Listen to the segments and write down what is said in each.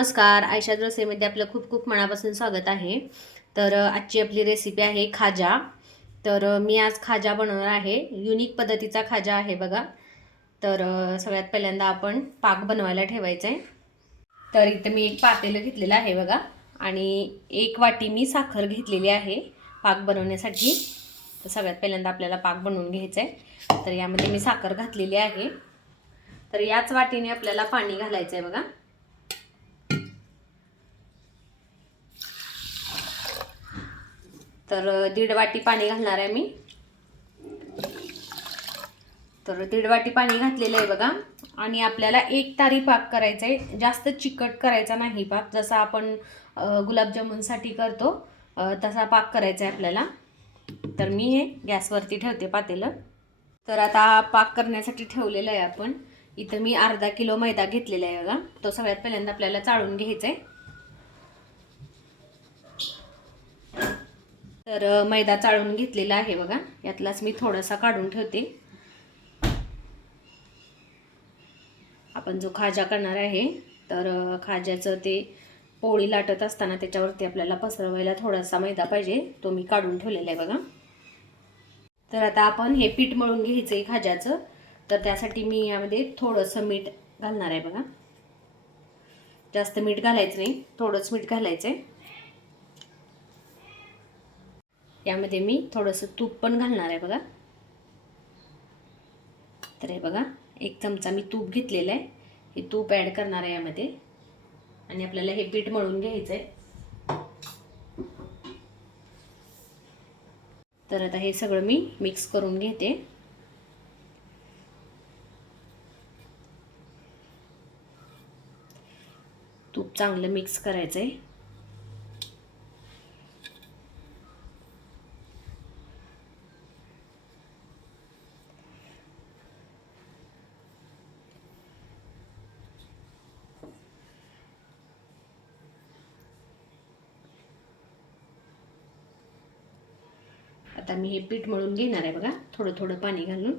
नमस्कार, आयशा रसोईमध्ये आपलं खूप खूप मनापासून स्वागत आहे। तर आजची आपली रेसिपी आहे खाजा। तर मी आज खाजा बनवणार आहे। युनिक पद्धतीचा खाजा आहे बघा। तर सगळ्यात पहिल्यांदा आपण पाक बनवायला ठेवायचा आहे। तर इथे मी एक पातेलं घेतलेलं आहे बघा आणि 1 वाटी मी साखर घेतलेली आहे पाक बनवण्यासाठी। तर सगळ्यात पहिल्यांदा आपल्याला पाक बनवून घ्यायचा आहे। तर यामध्ये मी साखर घातलेली आहे। तर याच वाटीने आपल्याला पाणी घालायचं आहे बघा। तर 1.5 वाटी पाणी घालणार आहे मी। तर 1.5 वाटी पाणी घातलेलं आहे बघा आणि आपल्याला एक तारी पाक करायचा आहे। जास्त चिकट करायचा नाही पाक, जसा आपण गुलाबजामुनसाठी करतो तसा पाक करायचा आहे आपल्याला। तर मी हे गॅसवरती ठेवते पातेलं। तर आता पाक करण्यासाठी ठेवलेलं आहे आपण। इथं मी अर्धा किलो मैदा घेतलेला आहे बघा। तो सगळ्यात पहिल्यांदा आपल्याला चाळून घ्यायचा आहे। तर मैदा चाळून घेतलेला आहे बघा। यातलाच मी थोडासा काढून ठेवते। आपण जो खाजा करणार आहे तर खाज्याचं ते पोळी लाटत असताना त्याच्यावरती आपल्याला पसरवायला थोडासा मैदा पाहिजे, तो मी काढून ठेवलेला आहे बघा। तर आता आपण हे पीठ मळून घ्यायचं आहे खाज्याचं। तर त्यासाठी मी यामध्ये थोडंसं मीठ घालणार आहे बघा। जास्त मीठ घालायचं नाही, थोडंच मीठ घालायचं आहे। यामध्ये मी थोडंसं तूप पण घालणार आहे बघा। तर हे बघा, 1 चमचा मी तूप घेतलेलं आहे। हे तूप ॲड करणार आहे यामध्ये आणि आपल्याला हे पीठ मळून घ्यायचं आहे। तर आता हे सगळं मी मिक्स करून घेते। तूप चांगलं मिक्स करायचं आहे। आता मी हे पीठ मळून घेणार आहे बघा, थोडं थोडं पाणी घालून।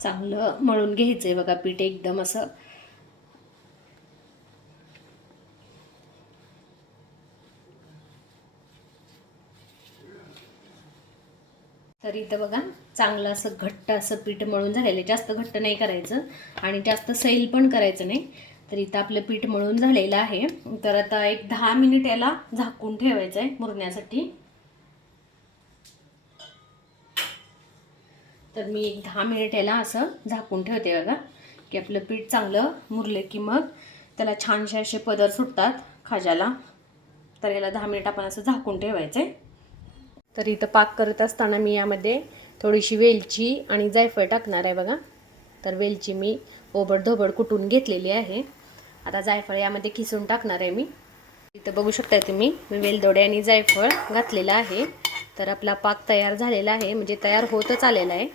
चांगलं मळून घ्यायचंय बघा पीठ एकदम असं। तर इथं बघा चांगलं असं घट्ट असं पीठ मळून झालेलं आहे। जास्त घट्ट नाही करायचं आणि जास्त सैल पण करायचं नाही। तर इथं आपलं पीठ मळून झालेलं आहे। तर आता एक 10 मिनिट याला झाकून ठेवायचं आहे मुरण्यासाठी। तर मी एक 10 मिनिट याला असं झाकून ठेवते बघा, की आपलं पीठ चांगलं मुरलं की मग त्याला छानसे असे पदर सुटतात खाज्याला। तर याला 10 मिनिट आपण असं झाकून ठेवायचं आहे। तर इथं पाक करत असताना मी यामध्ये थोडीशी वेलची आणि जायफळ टाकणार आहे बघा। तर वेलची मी ओबडधोबड कुटून घेतलेली आहे। आता जायफळ यामध्ये किसून टाकणार आहे मी। इथं बघू शकता तुम्ही, मी वेलदोडे आणि जायफळ घातलेला आहे। तर आपला पाक तयार झालेला आहे, म्हणजे तयार होतच आलेला आहे।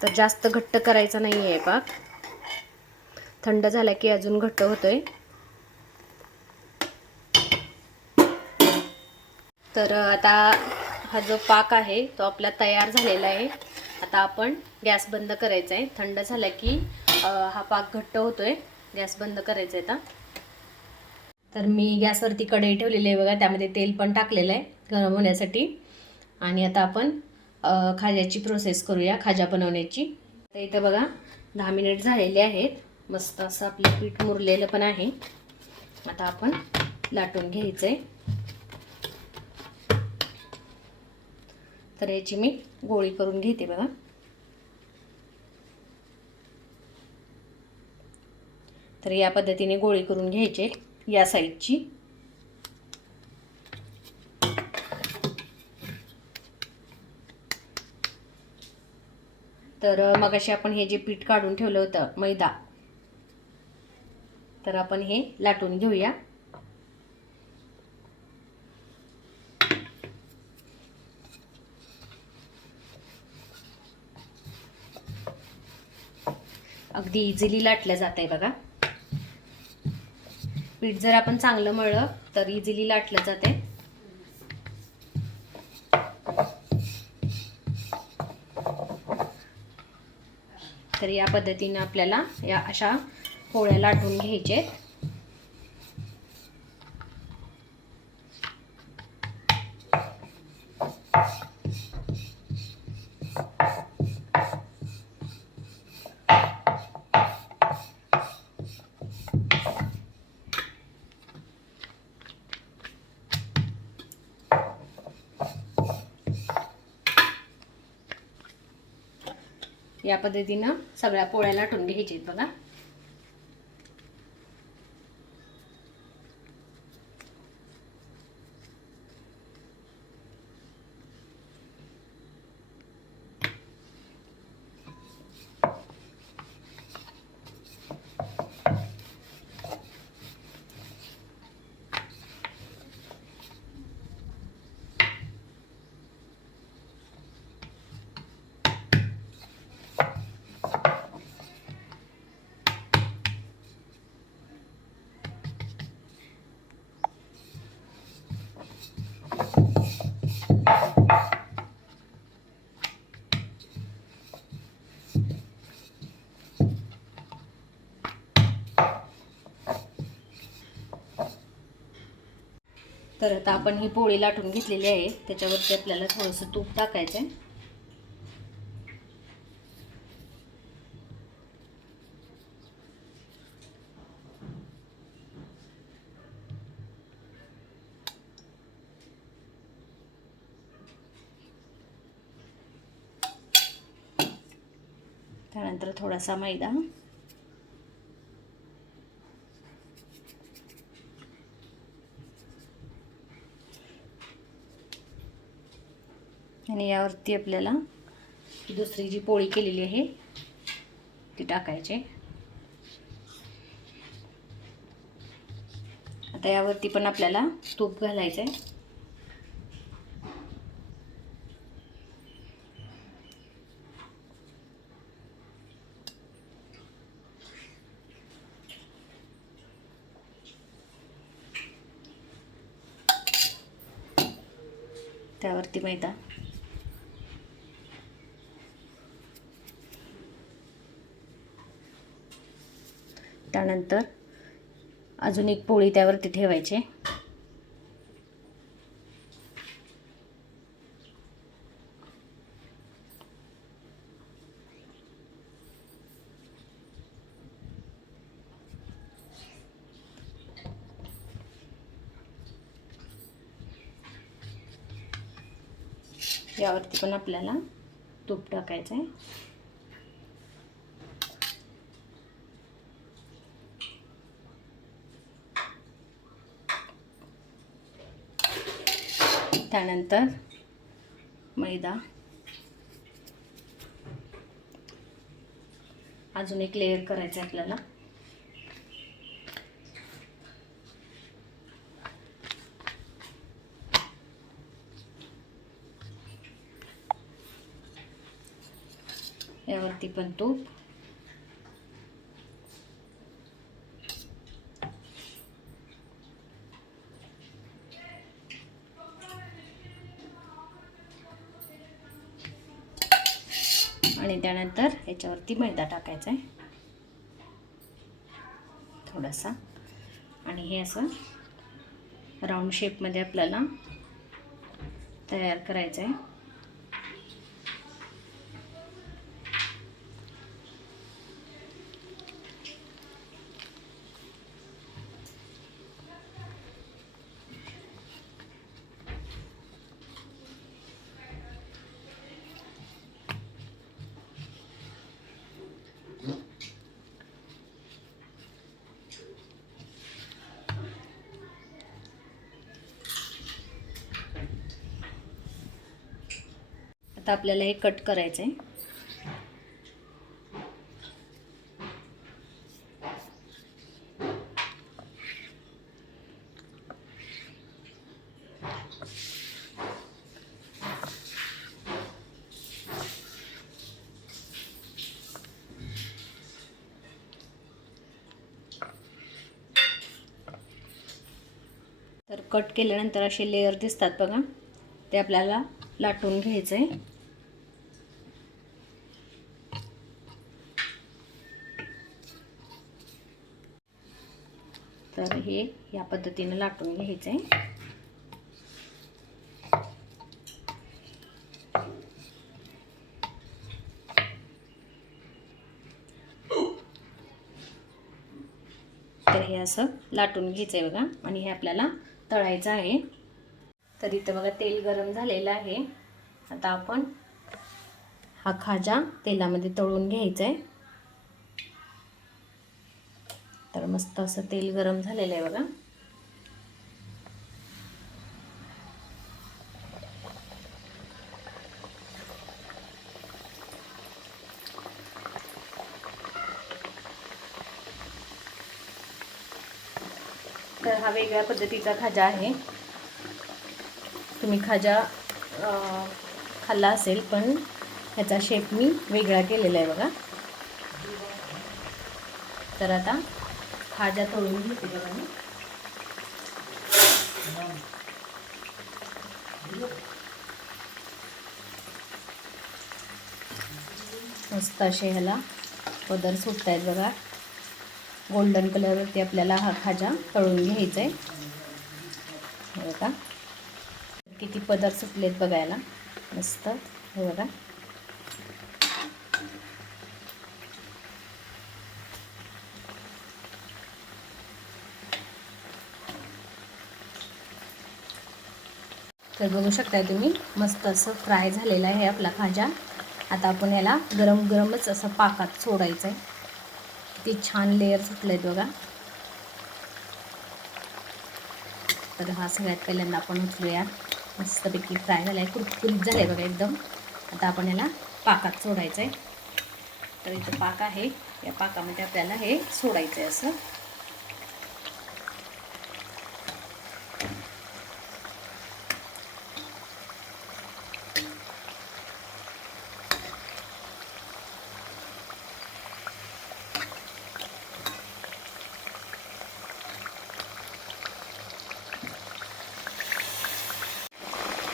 तर जास्त घट्ट करायचा नाही आहे पाक, थंड झाला की अजून घट्ट होतोय। तर आता हा जो पाक आहे तो आपला तयार झालेला आहे। आता आपण गॅस बंद करायचा आहे। थंड झाला की हा पाक घट्ट होतोय। गॅस बंद करायचा आहे आता। तर मी गॅसवरती कढई ठेवलेली आहे बघा, त्यामध्ये तेल पण टाकलेलं आहे गरम होण्यासाठी। आणि आता आपण खाज्याची प्रोसेस करूया, खाजा बनवण्याची। तर इथं बघा 10 मिनिट झालेले आहेत। मस्त असं आपलं पीठ मुरलेलं पण आहे। आता आपण लाटून घ्यायचं आहे। तर याची मी गोळी करून घेते बघा। तर या पद्धतीने गोळी करून घ्यायचे या साईडची. तर मगाशी आपण हे जे पीठ काढून ठेवलं होतं मैदा, तर आपण हे लाटून घेऊया. अगदी इझिली लाटलं जातंय बघा. पीठ जर आपण चांगलं मळलं तर इझिली लाटलं जाते. तर या पद्धतीने आपल्याला या अशा पोळ्या लाटून घ्यायचे. या पद्धतीनं सगळ्या पोळ्या लाटून घ्यायचे बघा. तर आता आपण ही पोळी लाटून घेतलेली आहे, त्याच्यावरती आपल्याला थोडंसं तूप टाकायचं आहे. त्यानंतर थोडासा मैदा, आणि यावरती आपल्याला दुसरी जी पोळी केलेली आहे ती टाकायची. आता यावरती पण आपल्याला तूप घालायचं आहे. त्यावरती मैदा, त्यानंतर अजून एक पोळी त्यावरती ठेवायची. यावरती पण आपल्याला तूप टाकायचं आहे. त्यानंतर मैदा, अजून एक लेयर करायचं आहे आपल्याला. यावरती पण तूप, आणि त्यानंतर याच्यावरती मैदा टाकायचा आहे थोडासा, आणि हे असं राऊंड शेपमध्ये आपल्याला तयार करायचं आहे. आता आपल्याला हे कट करायचं आहे. तर कट केल्यानंतर असे लेयर दिसतात बघा, ते आपल्याला लाटून घ्यायचं आहे. तर हे या पद्धतीने लाटून घ्यायचं आहे. तर हे असं लाटून घ्यायचं आहे बघा, आणि हे आपल्याला तळायचं आहे. तर इथं बघा तेल गरम झालेलं आहे. आता आपण हा खाजा तेलामध्ये तळून घ्यायचा आहे. तर मस्त असं तेल गरम झालेलं आहे बघा. तर हा वेगळ्या पद्धतीचा खाजा आहे. तुम्ही खाजा खाल्ला असेल, पण ह्याचा शेप मी वेगळा केलेला आहे बघा. तर आता खाजा तळून घेते बघा मी. मस्त असे ह्याला पदर सुटत आहेत बघा. गोल्डन कलरवरती आपल्याला हा खाजा तळून घ्यायचा आहे. हे बघा किती पदर सुटलेत बघायला मस्त. हे बघा तर बघू शकताय तुम्ही, मस्त असं फ्राय झालेला आहे आपला खाजा. आता आपण याला गरम गरमच असं पाकात सोडायचं आहे. किती छान लेयर सुटलेत बघा. तर हा सगळ्यात पहिल्यांदा आपण उचलूया. मस्तपैकी फ्राय झाला आहे, कुरकुरीत झालं आहे बघा एकदम. आता आपण याला पाकात सोडायचं आहे. तर इथं पाक आहे, या पाकामध्ये आपल्याला हे सोडायचं आहे असं.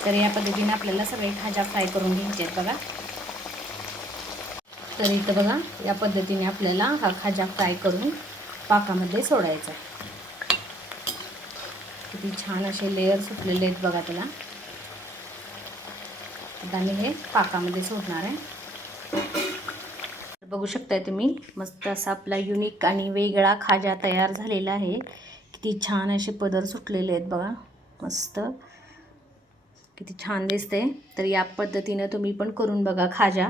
तर या पद्धतीने आपल्याला सगळे खाजा फ्राय करून घ्यायचे आहेत बघा. तर इथं बघा या पद्धतीने आपल्याला हा खाजा फ्राय करून पाकामध्ये सोडायचा. किती छान असे लेयर सुटलेले आहेत बघा त्याला. आता मी हे पाकामध्ये सोडणार आहे. बघू शकताय तुम्ही, मस्त असा आपला युनिक आणि वेगळा खाजा तयार झालेला आहे. किती छान असे पदर सुटलेले आहेत बघा, मस्त किती छान दिसते. तर या पद्धतीने तुम्ही पण करून बघा खाजा.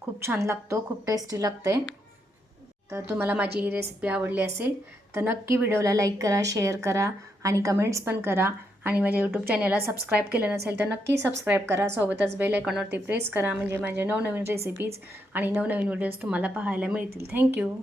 खूप छान लागतो, खूप टेस्टी लागते. तर तुम्हाला माझी ही रेसिपी आवडली असेल तर नक्की व्हिडिओला लाईक करा, शेअर करा आणि कमेंट्स पण करा. आणि माझ्या यूट्यूब चॅनलला सबस्क्राईब केलं नसेल तर नक्की सबस्क्राईब करा. सोबतच बेल आयकॉनवरती प्रेस करा, म्हणजे माझे नवनवीन रेसिपीज आणि नवनवीन व्हिडिओज तुम्हाला पाहायला मिळतील. थँक्यू.